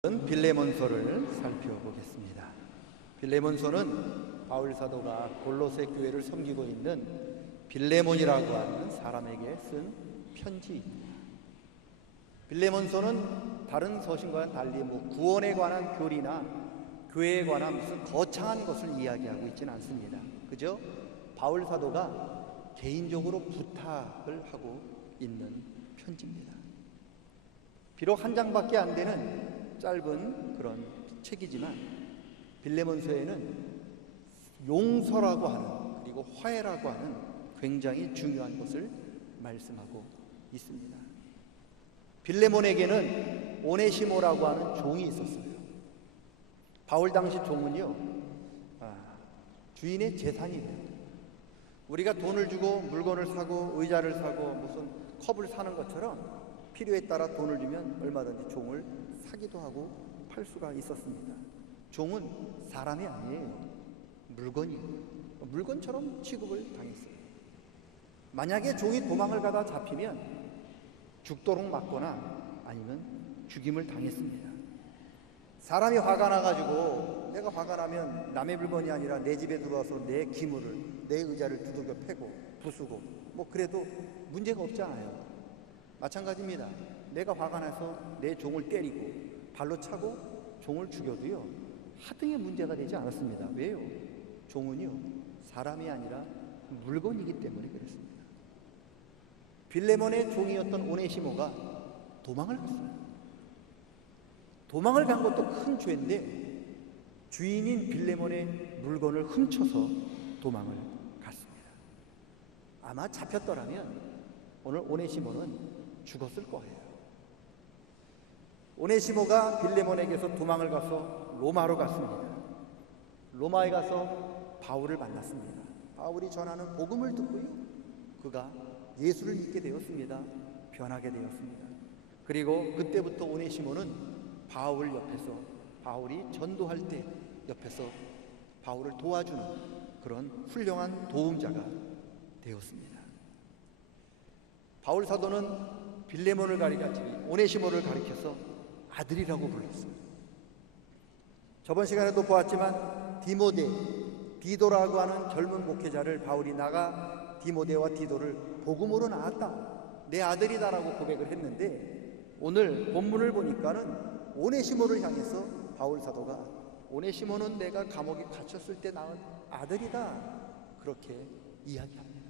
빌레몬서를 살펴보겠습니다. 빌레몬서는 바울 사도가 골로새 교회를 섬기고 있는 빌레몬이라고 하는 사람에게 쓴 편지입니다. 빌레몬서는 다른 서신과는 달리 구원에 관한 교리나 교회에 관한 무슨 거창한 것을 이야기하고 있지는 않습니다. 그저 바울 사도가 개인적으로 부탁을 하고 있는 편지입니다. 비록 한 장밖에 안 되는 짧은 그런 책이지만 빌레몬서에는 용서라고 하는, 그리고 화해라고 하는 굉장히 중요한 것을 말씀하고 있습니다. 빌레몬에게는 오네시모라고 하는 종이 있었어요. 바울 당시 종은요, 주인의 재산이에요. 우리가 돈을 주고 물건을 사고 의자를 사고 무슨 컵을 사는 것처럼 필요에 따라 돈을 주면 얼마든지 종을 사기도 하고 팔 수가 있었습니다. 종은 사람이 아니에요. 물건이에요. 물건처럼 취급을 당했어요. 만약에 종이 도망을 가다 잡히면 죽도록 맞거나 아니면 죽임을 당했습니다. 사람이 화가 나가지고, 내가 화가 나면 남의 물건이 아니라 내 집에 들어와서 내 기물을, 내 의자를 두들겨 패고 부수고 그래도 문제가 없잖아요. 마찬가지입니다. 내가 화가 나서 내 종을 때리고 발로 차고 종을 죽여도요, 하등의 문제가 되지 않았습니다. 왜요? 종은요, 사람이 아니라 물건이기 때문에 그렇습니다. 빌레몬의 종이었던 오네시모가 도망을 갔어요. 도망을 간 것도 큰 죄인데 주인인 빌레몬의 물건을 훔쳐서 도망을 갔습니다. 아마 잡혔더라면 오늘 오네시모는 죽었을 거예요. 오네시모가 빌레몬에게서 도망을 가서 로마로 갔습니다. 로마에 가서 바울을 만났습니다. 바울이 전하는 복음을 듣고요, 그가 예수를 믿게 되었습니다. 변하게 되었습니다. 그리고 그때부터 오네시모는 바울 옆에서, 바울이 전도할 때 옆에서 바울을 도와주는 그런 훌륭한 도움자가 되었습니다. 바울 사도는 빌레몬을 오네시모를 가리켜서 아들이라고 불렀어요. 저번 시간에도 보았지만 디도라고 하는 젊은 목회자를 바울이 나가 디모데와 디도를 복음으로 낳았다, 내 아들이다라고 고백을 했는데, 오늘 본문을 보니까는 오네시모를 향해서 바울 사도가 오네시모는 내가 감옥에 갇혔을 때 낳은 아들이다, 그렇게 이야기합니다.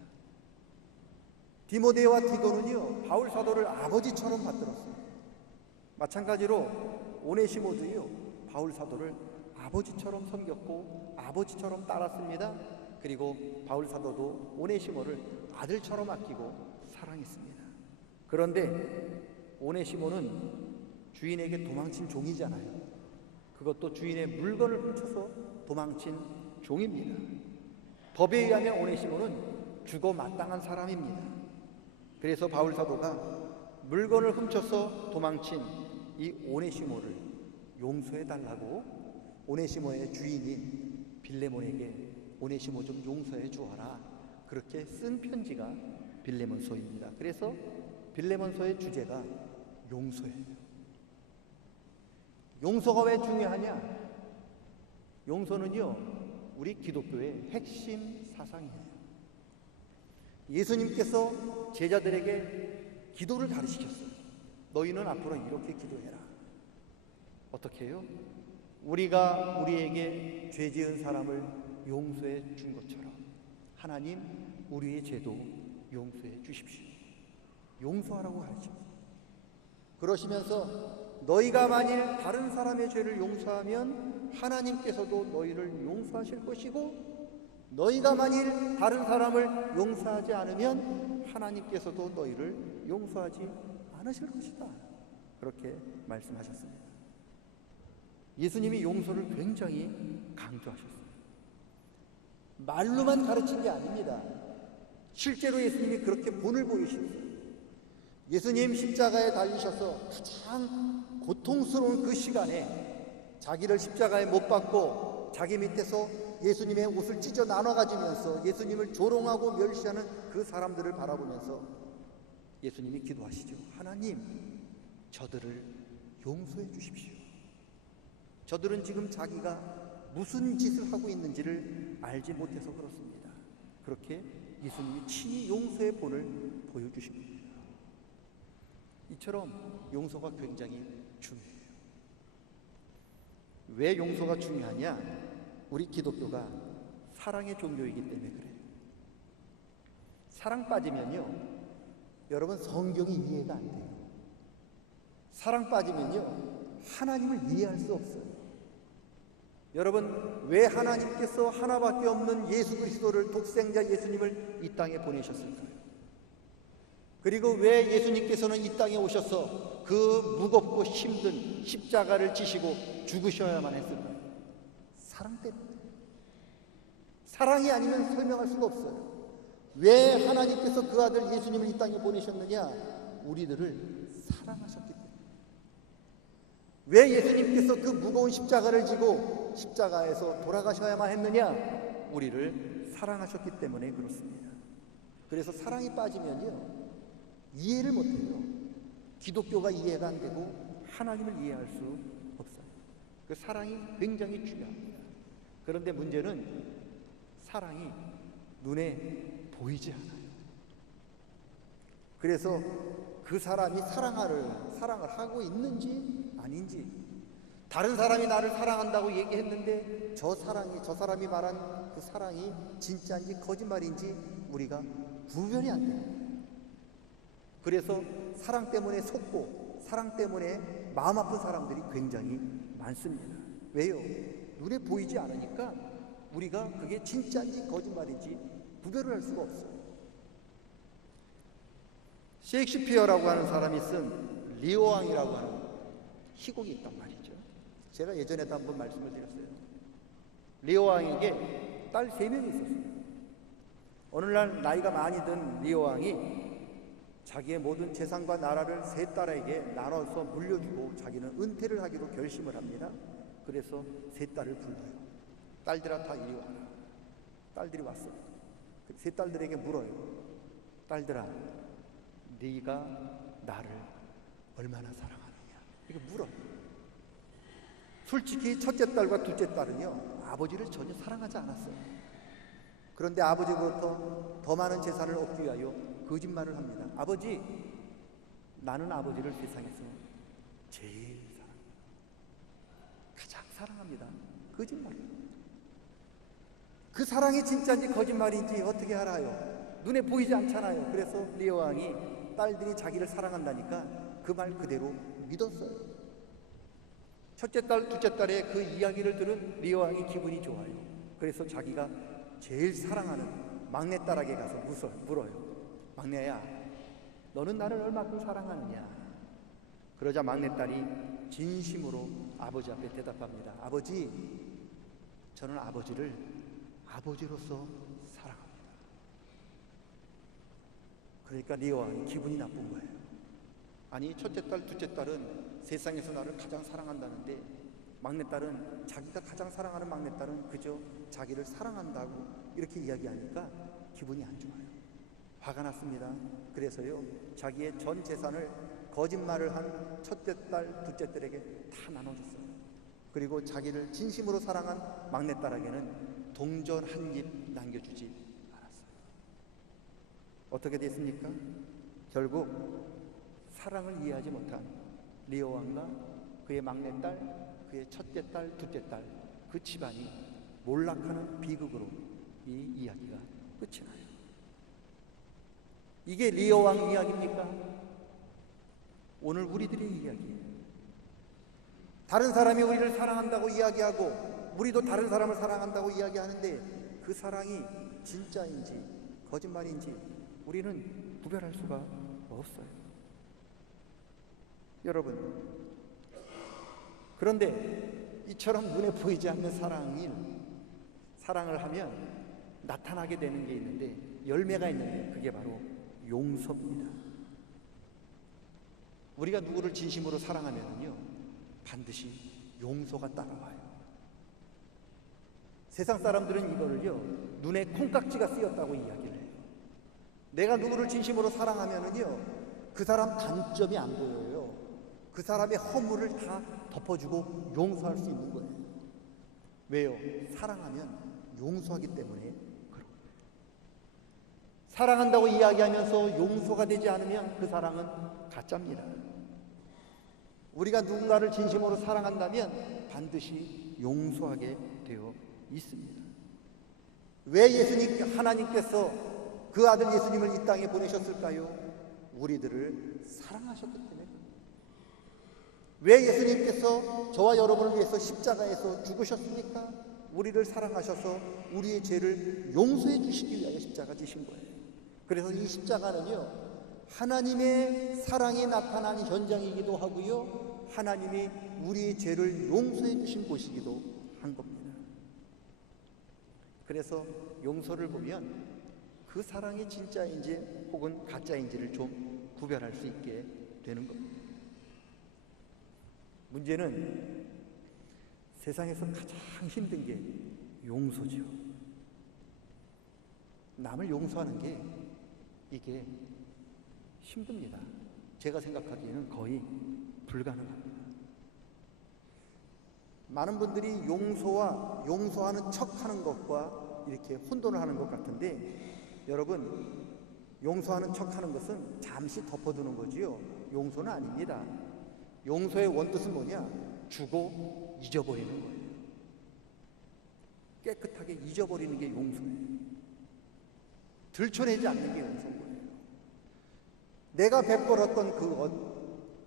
디모데와 디도는요, 바울 사도를 아버지처럼 받들었어요. 마찬가지로 오네시모도요, 바울 사도를 아버지처럼 섬겼고 아버지처럼 따랐습니다. 그리고 바울 사도도 오네시모를 아들처럼 아끼고 사랑했습니다. 그런데 오네시모는 주인에게 도망친 종이잖아요. 그것도 주인의 물건을 훔쳐서 도망친 종입니다. 법에 의하면 오네시모는 죽어 마땅한 사람입니다. 그래서 바울 사도가 물건을 훔쳐서 도망친 이 오네시모를 용서해 달라고 오네시모의 주인인 빌레몬에게 오네시모 좀 용서해 주어라, 그렇게 쓴 편지가 빌레몬서입니다. 그래서 빌레몬서의 주제가 용서예요. 용서가 왜 중요하냐? 용서는요, 우리 기독교의 핵심 사상이에요. 예수님께서 제자들에게 기도를 가르치셨어요. 너희는 앞으로 이렇게 기도해라. 어떻게 해요? 우리가 우리에게 죄 지은 사람을 용서해 준 것처럼 하나님 우리의 죄도 용서해 주십시오. 용서하라고 가르칩니다. 그러시면서 너희가 만일 다른 사람의 죄를 용서하면 하나님께서도 너희를 용서하실 것이고, 너희가 만일 다른 사람을 용서하지 않으면 하나님께서도 너희를 용서하지 않으실 것이다, 그렇게 말씀하셨습니다. 예수님이 용서를 굉장히 강조하셨어요. 말로만 가르친 게 아닙니다. 실제로 예수님이 그렇게 본을 보이셨어요. 예수님 십자가에 달리셔서 가장 고통스러운 그 시간에 자기를 십자가에 못 박고 자기 밑에서 예수님의 옷을 찢어 나눠 가지면서 예수님을 조롱하고 멸시하는 그 사람들을 바라보면서 예수님이 기도하시죠. 하나님, 저들을 용서해 주십시오. 저들은 지금 자기가 무슨 짓을 하고 있는지를 알지 못해서 그렇습니다. 그렇게 예수님이 친히 용서의 본을 보여주신 겁니다. 이처럼 용서가 굉장히 중요해요. 왜 용서가 중요하냐? 우리 기독교가 사랑의 종교이기 때문에 그래요. 사랑 빠지면요, 여러분 성경이 이해가 안 돼요. 사랑 빠지면요, 하나님을 이해할 수 없어요. 여러분, 왜 하나님께서 하나밖에 없는 예수 그리스도를, 독생자 예수님을 이 땅에 보내셨을까요? 그리고 왜 예수님께서는 이 땅에 오셔서 그 무겁고 힘든 십자가를 지시고 죽으셔야만 했을까요? 사랑 때문에. 사랑이 아니면 설명할 수가 없어요. 왜 하나님께서 그 아들 예수님을 이 땅에 보내셨느냐? 우리들을 사랑하셨기 때문에. 왜 예수님께서 그 무거운 십자가를 지고 십자가에서 돌아가셔야만 했느냐? 우리를 사랑하셨기 때문에 그렇습니다. 그래서 사랑이 빠지면요, 이해를 못해요. 기독교가 이해가 안 되고 하나님을 이해할 수 없어요. 그 사랑이 굉장히 중요합니다. 그런데 문제는 사랑이 눈에 보이지 않아요. 그래서 그 사람이 사랑을 하고 있는지 아닌지, 다른 사람이 나를 사랑한다고 얘기했는데 저 사람이 말한 그 사랑이 진짜인지 거짓말인지 우리가 구별이 안 돼요. 그래서 사랑 때문에 속고 사랑 때문에 마음 아픈 사람들이 굉장히 많습니다. 왜요? 눈에 보이지 않으니까 우리가 그게 진짜인지 거짓말인지 구별을 할 수가 없어요. 셰익스피어라고 하는 사람이 쓴 리오왕이라고 하는 희곡이 있단 말이죠. 제가 예전에도 한번 말씀을 드렸어요. 리오왕에게 딸 3명이 있었어요. 어느 날 나이가 많이 든 리오왕이 자기의 모든 재산과 나라를 3딸에게 나눠서 물려주고 자기는 은퇴를 하기로 결심을 합니다. 그래서 3딸을 불러요. 딸들아, 다 이리 와라. 딸들이 왔어요. 3딸들에게 물어요. 딸들아, 네가 나를 얼마나 사랑하느냐? 이렇게 물어요. 솔직히 첫째 딸과 둘째 딸은요, 아버지를 전혀 사랑하지 않았어요. 그런데 아버지로부터 더 많은 재산을 얻기 위하여 거짓말을 합니다. 아버지, 나는 아버지를 세상에서 제일 사랑합니다. 가장 사랑합니다. 거짓말이에요. 그 사랑이 진짜인지 거짓말인지 어떻게 알아요? 눈에 보이지 않잖아요. 그래서 리오왕이 딸들이 자기를 사랑한다니까 그 말 그대로 믿었어요. 첫째 딸, 둘째 딸의 그 이야기를 들은 리오왕이 기분이 좋아요. 그래서 자기가 제일 사랑하는 막내딸에게 가서 물어요. 막내야, 너는 나를 얼마큼 사랑하느냐? 그러자 막내딸이 진심으로 아버지 앞에 대답합니다. 아버지, 저는 아버지를 아버지로서 사랑합니다. 그러니까 리오왕이 기분이 나쁜 거예요. 아니, 첫째 딸, 둘째 딸은 세상에서 나를 가장 사랑한다는데 막내딸은, 자기가 가장 사랑하는 막내딸은 그저 자기를 사랑한다고 이렇게 이야기하니까 기분이 안 좋아요. 화가 났습니다. 그래서요, 자기의 전 재산을 거짓말을 한 첫째 딸, 둘째 딸에게 다 나눠줬어요. 그리고 자기를 진심으로 사랑한 막내딸에게는 동전 한 입 남겨주지 않았어요. 어떻게 됐습니까? 결국 사랑을 이해하지 못한 리오왕과 그의 막내딸, 그의 첫째 딸, 둘째 딸, 그 집안이 몰락하는 비극으로 이 이야기가 끝이 나요. 이게 리오왕 이야기입니까? 오늘 우리들의 이야기예요. 다른 사람이 우리를 사랑한다고 이야기하고 우리도 다른 사람을 사랑한다고 이야기하는데 그 사랑이 진짜인지 거짓말인지 우리는 구별할 수가 없어요. 여러분, 그런데 이처럼 눈에 보이지 않는 사랑을 하면 나타나게 되는 게 있는데, 열매가 있는데 그게 바로 용서입니다. 우리가 누구를 진심으로 사랑하면요, 반드시 용서가 따라와요. 세상 사람들은 이거를요, 눈에 콩깍지가 쓰였다고 이야기를 해요. 내가 누구를 진심으로 사랑하면은요, 그 사람 단점이 안 보여요. 그 사람의 허물을 다 덮어주고 용서할 수 있는 거예요. 왜요? 사랑하면 용서하기 때문에 그런 거예요. 사랑한다고 이야기하면서 용서가 되지 않으면 그 사랑은 가짜입니다. 우리가 누군가를 진심으로 사랑한다면 반드시 용서하게 되어 있습니다. 왜 하나님께서 그 아들 예수님을 이 땅에 보내셨을까요? 우리들을 사랑하셨기 때문에. 왜 예수님께서 저와 여러분을 위해서 십자가에서 죽으셨습니까? 우리를 사랑하셔서 우리의 죄를 용서해 주시기 위하여 십자가 지신 거예요. 그래서 이 십자가는요, 하나님의 사랑이 나타난 현장이기도 하고요, 하나님이 우리의 죄를 용서해 주신 곳이기도 한 겁니다. 그래서 용서를 보면 그 사랑이 진짜인지 혹은 가짜인지를 좀 구별할 수 있게 되는 겁니다. 문제는 세상에서 가장 힘든 게 용서죠. 남을 용서하는 게 이게 힘듭니다. 제가 생각하기에는 거의 불가능합니다. 많은 분들이 용서하는 척하는 것과 이렇게 혼돈을 하는 것 같은데, 여러분, 용서하는 척하는 것은 잠시 덮어두는 거지요. 용서는 아닙니다. 용서의 원뜻은 뭐냐? 주고 잊어버리는 거예요. 깨끗하게 잊어버리는 게 용서예요. 들춰내지 않는 게 용서인 거예요. 내가 베풀었던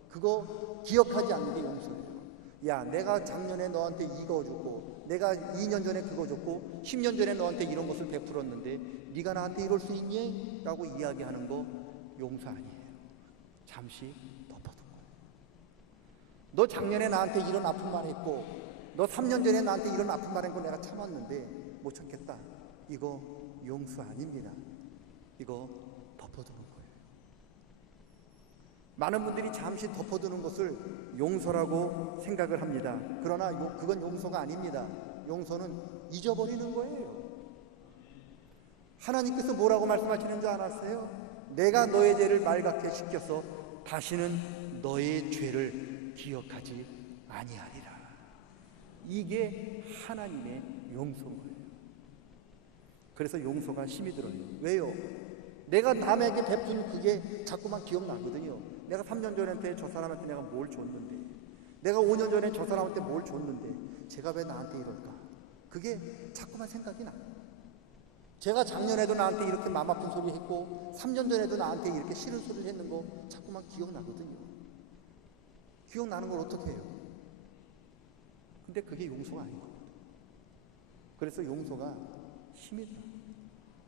그거 기억하지 않는 게 용서예요. 야, 내가 작년에 너한테 이거 줬고, 내가 2년 전에 그거 줬고, 10년 전에 너한테 이런 것을 베풀었는데 네가 나한테 이럴 수 있니? 라고 이야기하는 거 용서 아니에요. 잠시 덮어둔 거예요. 너 작년에 나한테 이런 아픈 말 했고, 너 3년 전에 나한테 이런 아픈 말 했고 내가 참았는데 못 참겠다. 이거 용서 아닙니다. 이거 덮어두는 거예요. 많은 분들이 잠시 덮어두는 것을 용서라고 생각을 합니다. 그러나 그건 용서가 아닙니다. 용서는 잊어버리는 거예요. 하나님께서 뭐라고 말씀하시는 줄 알았어요? 내가 너의 죄를 말갛게 씻겨서 다시는 너의 죄를 기억하지 아니하리라. 이게 하나님의 용서인 거예요. 그래서 용서가 힘이 들어요. 왜요? 내가 남에게 베푼 그게 자꾸만 기억나거든요. 내가 3년 전에 저 사람한테 내가 뭘 줬는데, 내가 5년 전에 저 사람한테 뭘 줬는데 제가 왜 나한테 이럴까? 그게 자꾸만 생각이 나요. 제가 작년에도 나한테 이렇게 마음 아픈 소리 했고 3년 전에도 나한테 이렇게 싫은 소리를 했는 거 자꾸만 기억나거든요. 기억나는 걸 어떻게 해요? 근데 그게 용서가 아닌 겁니다. 그래서 용서가 힘이 들어요.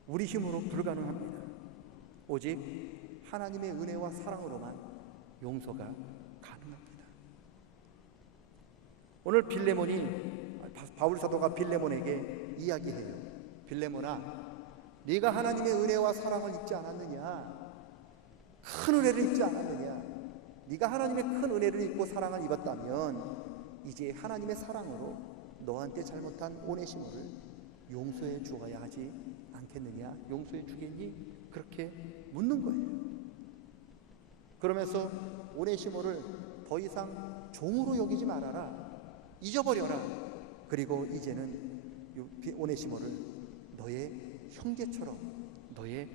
우리 힘으로 불가능합니다. 오직 하나님의 은혜와 사랑으로만 용서가 가능합니다. 오늘 바울 사도가 빌레몬에게 이야기해요. 빌레몬아, 네가 하나님의 은혜와 사랑을 잊지 않았느냐? 큰 은혜를 잊지 않았느냐? 네가 하나님의 큰 은혜를 잊고 사랑을 입었다면 이제 하나님의 사랑으로 너한테 잘못한 오네시모를 용서해 주어야 하지 않겠느냐? 용서해 주겠니? 그렇게 묻는 거예요. 그러면서 오네시모를 더 이상 종으로 여기지 말아라. 잊어버려라. 그리고 이제는 오네시모를 너의 형제처럼, 너의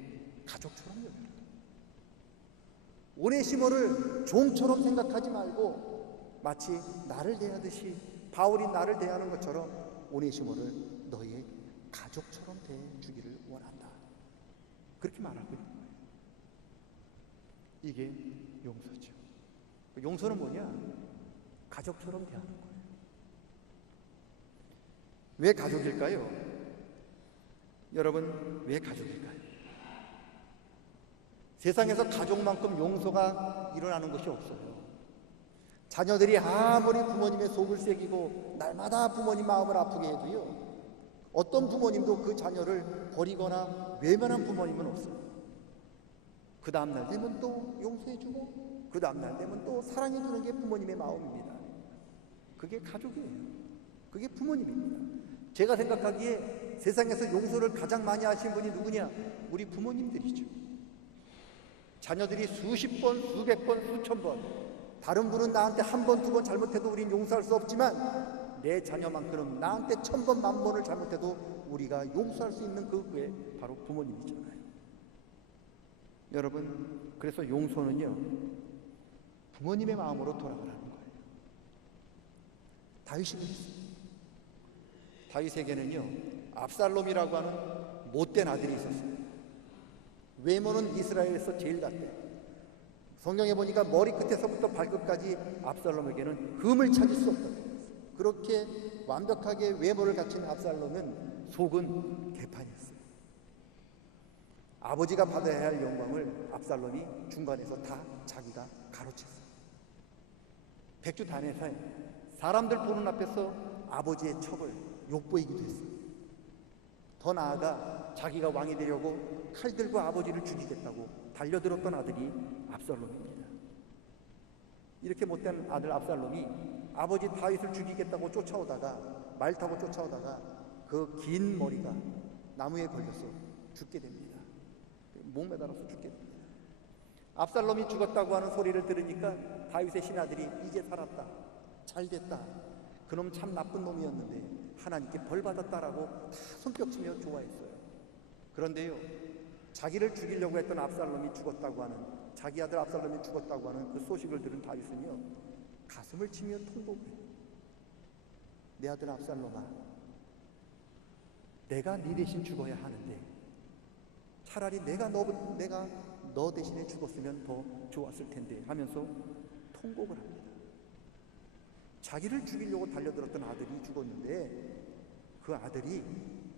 가족처럼 여겨라. 오네시모를 종처럼 생각하지 말고 마치 나를 대하듯이 바울이 나를 대하는 것처럼 오네시모를 너의 가족처럼 대해주기를 원한다. 그렇게 말하고 있는 거예요. 이게 용서죠. 용서는 뭐냐? 가족처럼 대하는 거예요. 왜 가족일까요? 여러분, 왜 가족일까요? 세상에서 가족만큼 용서가 일어나는 것이 없어요. 자녀들이 아무리 부모님의 속을 새기고 날마다 부모님 마음을 아프게 해도요, 어떤 부모님도 그 자녀를 버리거나 외면한 부모님은 없어요. 그 다음날 되면 또 용서해주고 그 다음날 되면 또 사랑해주는 게 부모님의 마음입니다. 그게 가족이에요. 그게 부모님입니다. 제가 생각하기에 세상에서 용서를 가장 많이 하신 분이 누구냐? 우리 부모님들이죠. 자녀들이 수십 번, 수백 번, 수천 번 다른 분은 나한테 한 번, 두 번 잘못해도 우린 용서할 수 없지만 내 자녀만큼 나한테 1000번, 10,000번을 잘못해도 우리가 용서할 수 있는 그게 바로 부모님이잖아요. 여러분, 그래서 용서는요, 부모님의 마음으로 돌아가라는 거예요. 다윗이 그랬어요. 다윗에게는요, 압살롬이라고 하는 못된 아들이 있었어요. 외모는 이스라엘에서 제일 같대요. 성경에 보니까 머리 끝에서부터 발끝까지 압살롬에게는 흠을 찾을 수 없다. 그렇게 완벽하게 외모를 갖춘 압살롬은 속은 개판이었어요. 아버지가 받아야 할 영광을 압살롬이 중간에서 다 자기가 가로챘어요. 백주단에서 사람들 보는 앞에서 아버지의 척을 욕보이기도 했어요. 더 나아가 자기가 왕이 되려고 칼 들고 아버지를 죽이겠다고 달려들었던 아들이 압살롬입니다. 이렇게 못된 아들 압살롬이 아버지 다윗을 죽이겠다고 쫓아오다가, 말 타고 쫓아오다가 그 긴 머리가 나무에 걸려서 죽게 됩니다. 목매달아서 죽게 됩니다. 압살롬이 죽었다고 하는 소리를 들으니까 다윗의 신하들이 이제 살았다, 잘됐다, 그놈 참 나쁜 놈이었는데 하나님께 벌 받았다라고 다 손뼉치며 좋아했어요. 그런데요, 자기를 죽이려고 했던 압살롬이 죽었다고 하는, 자기 아들 압살롬이 죽었다고 하는 그 소식을 들은 다윗은요, 가슴을 치며 통곡해요. 내 아들 압살롬아, 내가 네 대신 죽어야 하는데 차라리 내가 너 대신에 죽었으면 더 좋았을 텐데 하면서 통곡을 합니다. 자기를 죽이려고 달려들었던 아들이 죽었는데 그 아들이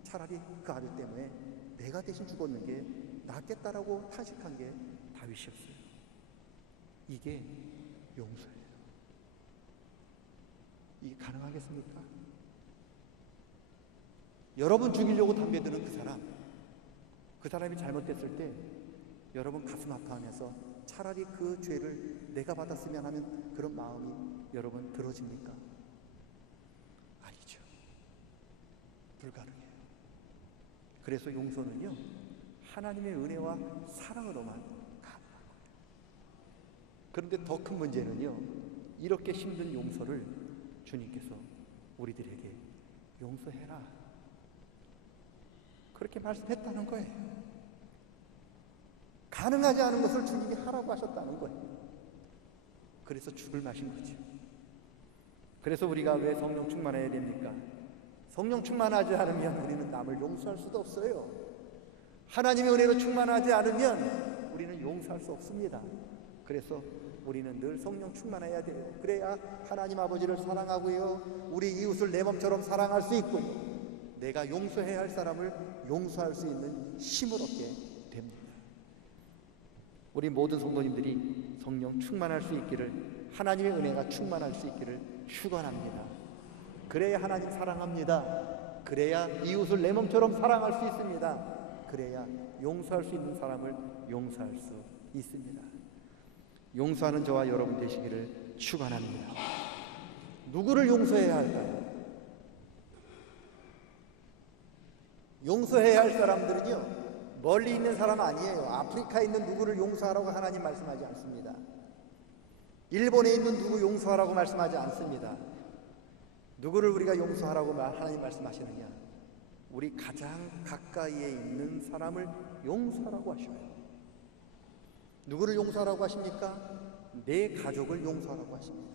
차라리 그 아들 때문에 내가 대신 죽었는 게 낫겠다라고 탄식한 게 다윗이었어요. 이게 용서예요. 이게 가능하겠습니까? 여러분 죽이려고 담배 드는 그 사람이 잘못됐을 때 여러분 가슴 아파하면서 차라리 그 죄를 내가 받았으면 하는 그런 마음이 여러분 들어집니까? 아니죠. 불가능해요. 그래서 용서는요, 하나님의 은혜와 사랑으로만 가능한 거예요. 그런데 더 큰 문제는요, 이렇게 힘든 용서를 주님께서 우리들에게 용서해라, 그렇게 말씀했다는 거예요. 가능하지 않은 것을 주님이 하라고 하셨다는 거예요. 그래서 죽을 마신 거죠. 그래서 우리가 왜 성령 충만해야 됩니까? 성령 충만하지 않으면 우리는 남을 용서할 수도 없어요. 하나님의 은혜로 충만하지 않으면 우리는 용서할 수 없습니다. 그래서 우리는 늘 성령 충만해야 돼요. 그래야 하나님 아버지를 사랑하고요, 우리 이웃을 내 몸처럼 사랑할 수 있고요, 내가 용서해야 할 사람을 용서할 수 있는 힘을 얻게 됩니다. 우리 모든 성도님들이 성령 충만할 수 있기를, 하나님의 은혜가 충만할 수 있기를 축원합니다. 그래야 하나님 사랑합니다. 그래야 이웃을 내 몸처럼 사랑할 수 있습니다. 그래야 용서할 수 있는 사람을 용서할 수 있습니다. 용서하는 저와 여러분 되시기를 축원합니다. 누구를 용서해야 할까요? 용서해야 할 사람들은요, 멀리 있는 사람 아니에요. 아프리카에 있는 누구를 용서하라고 하나님 말씀하지 않습니다. 일본에 있는 누구 용서하라고 말씀하지 않습니다. 누구를 우리가 용서하라고 하나님 말씀하시느냐? 우리 가장 가까이에 있는 사람을 용서하라고 하셔요. 누구를 용서하라고 하십니까? 내 가족을 용서하라고 하십니다.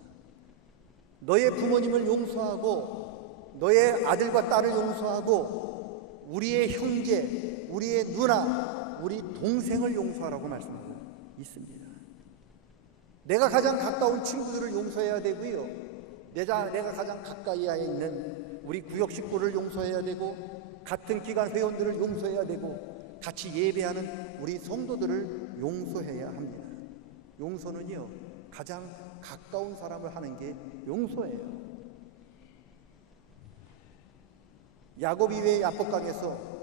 너의 부모님을 용서하고, 너의 아들과 딸을 용서하고, 우리의 형제, 우리의 누나, 우리 동생을 용서하라고 말씀하고 있습니다. 내가 가장 가까운 친구들을 용서해야 되고요, 내가 가장 가까이에 있는 우리 구역 식구를 용서해야 되고, 같은 기관 회원들을 용서해야 되고, 같이 예배하는 우리 성도들을 용서해야 합니다. 용서는요, 가장 가까운 사람을 하는 게 용서예요. 야곱이 왜 야복강에서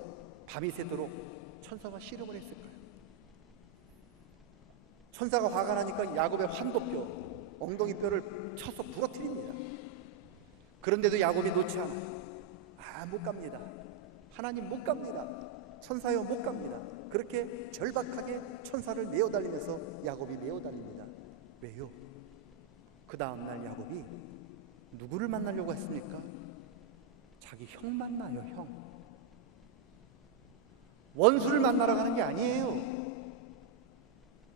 밤이 새도록 천사가 씨름을 했을까요? 천사가 화가 나니까 야곱의 환도뼈, 엉덩이뼈를 쳐서 부러뜨립니다. 그런데도 야곱이 놓지 않아요. 못 갑니다. 하나님 못 갑니다. 천사여 못 갑니다. 그렇게 절박하게 천사를 메어 달리면서 야곱이 메어 달립니다. 왜요? 그 다음날 야곱이 누구를 만나려고 했습니까? 자기 형 만나요, 형. 원수를 만나러 가는 게 아니에요.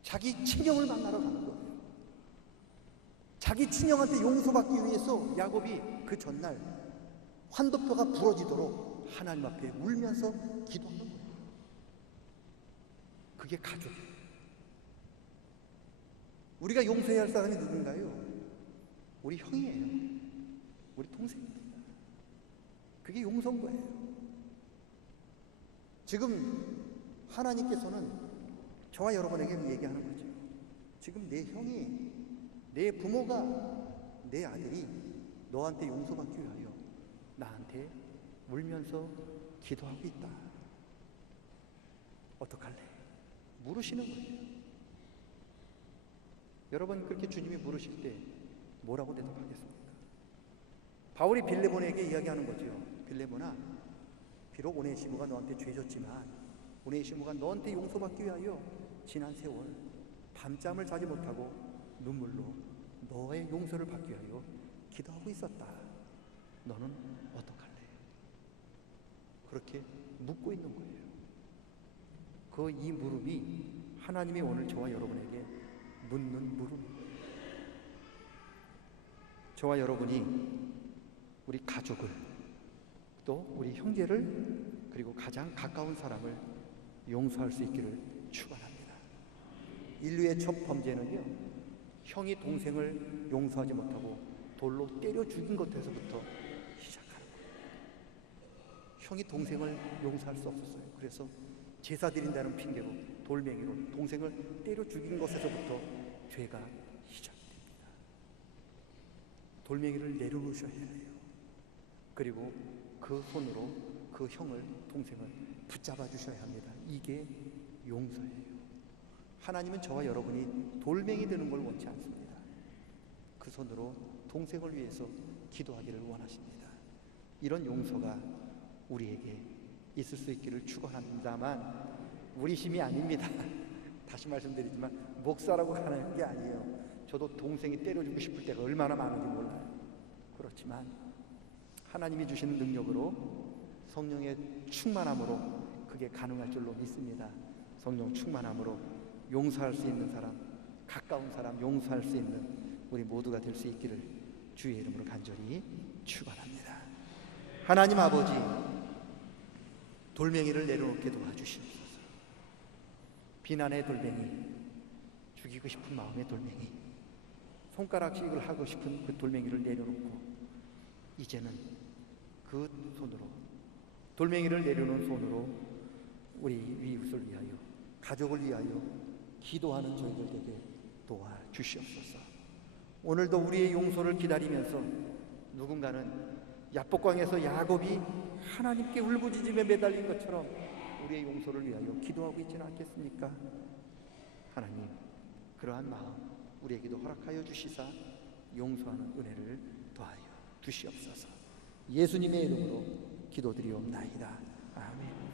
자기 친형을 만나러 가는 거예요. 자기 친형한테 용서받기 위해서 야곱이 그 전날 환도뼈가 부러지도록 하나님 앞에 울면서 기도하는 거예요. 그게 가족이에요. 우리가 용서해야 할 사람이 누군가요? 우리 형이에요. 우리 동생입니다. 그게 용서인 거예요. 지금 하나님께서는 저와 여러분에게 얘기하는 거죠. 지금 내 형이, 내 부모가, 내 아들이 너한테 용서받기 위하여 나한테 울면서 기도하고 있다. 어떡할래? 물으시는 거예요. 여러분, 그렇게 주님이 물으실 때 뭐라고 대답하겠습니까? 바울이 빌레몬에게 이야기하는 거죠. 빌레몬아, 비록 오네시모가 너한테 죄졌지만 오네시모가 너한테 용서받기 위하여 지난 세월 밤잠을 자지 못하고 눈물로 너의 용서를 받기 위하여 기도하고 있었다. 너는 어떡할래? 그렇게 묻고 있는 거예요. 이 물음이 하나님이 오늘 저와 여러분에게 묻는 물음입니다. 저와 여러분이 우리 가족을, 또 우리 형제를, 그리고 가장 가까운 사람을 용서할 수 있기를 축원합니다. 인류의 첫 범죄는요, 형이 동생을 용서하지 못하고 돌로 때려 죽인 것에서부터 시작하는 거예요. 형이 동생을 용서할 수 없었어요. 그래서 제사 드린다는 핑계로 돌멩이로 동생을 때려 죽인 것에서부터 죄가 시작됩니다. 돌멩이를 내려놓으셔야 해요. 그리고 그 손으로 그 형을, 동생을 붙잡아 주셔야 합니다. 이게 용서예요. 하나님은 저와 여러분이 돌멩이 되는 걸 원치 않습니다. 그 손으로 동생을 위해서 기도하기를 원하십니다. 이런 용서가 우리에게 있을 수 있기를 축원합니다만 우리 힘이 아닙니다. 다시 말씀드리지만 목사라고 하는 게 아니에요. 저도 동생이 때려주고 싶을 때가 얼마나 많은지 몰라요. 그렇지만 하나님이 주시는 능력으로, 성령의 충만함으로 그게 가능할 줄로 믿습니다. 성령 충만함으로 용서할 수 있는 사람, 가까운 사람 용서할 수 있는 우리 모두가 될 수 있기를 주의 이름으로 간절히 축원합니다. 하나님 아버지, 돌멩이를 내려놓게 도와주시옵소서. 비난의 돌멩이, 죽이고 싶은 마음의 돌멩이, 손가락질을 하고 싶은 그 돌멩이를 내려놓고 이제는 그 손으로, 돌멩이를 내려놓은 손으로 우리 이웃을 위하여, 가족을 위하여 기도하는 저희들 되게 도와주시옵소서. 오늘도 우리의 용서를 기다리면서 누군가는 야복강에서 야곱이 하나님께 울부짖으며 매달린 것처럼 우리의 용서를 위하여 기도하고 있지는 않겠습니까? 하나님, 그러한 마음 우리에게도 허락하여 주시사 용서하는 은혜를 더하여 주시옵소서. 예수님의 이름으로 기도드리옵나이다. 아멘.